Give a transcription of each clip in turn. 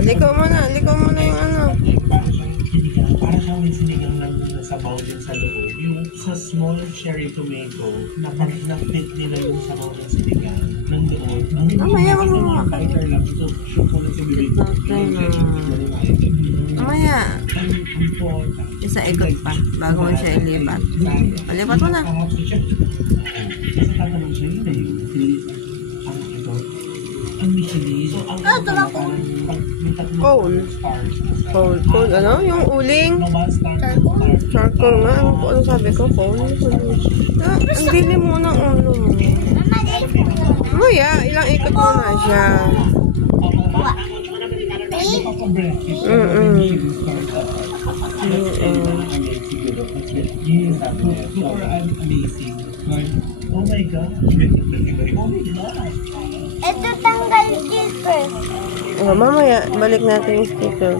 Liko mo na yung ano. Para siyang may sinigang na sabaw din sa loob. Yung sa small cherry tomato, na-fit nila yung sabaw ng sinigang ng loob. Mamaya, wag mo Fighter lang. Ito, shoot mo lang sa bibig. Mamaya. Isa ikot pa, bago mo siya ilipat. Palipat mo na. Kasi tatanong siya, yun na yung ito. Ang Michelin. So, ang Cone, ano? Yung uling? Charcoal nga. Ano sabi ko? Cone? Ang dili mo ng ulo mo. Mamaya, ilang ikot mo na siya. Oh my God. Ito tanggal sticker. Mamaya, balik natin yung sticker.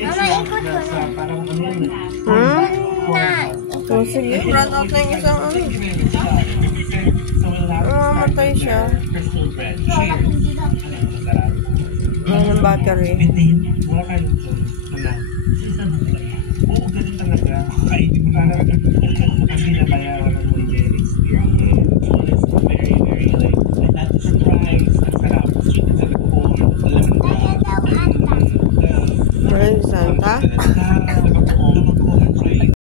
Mama, ikot ko na. Oh, sige, run out na yung isang ano. Mamatay siya. Yung battery. Wala kayo. Oo, ganun talaga. Kainin mo talaga.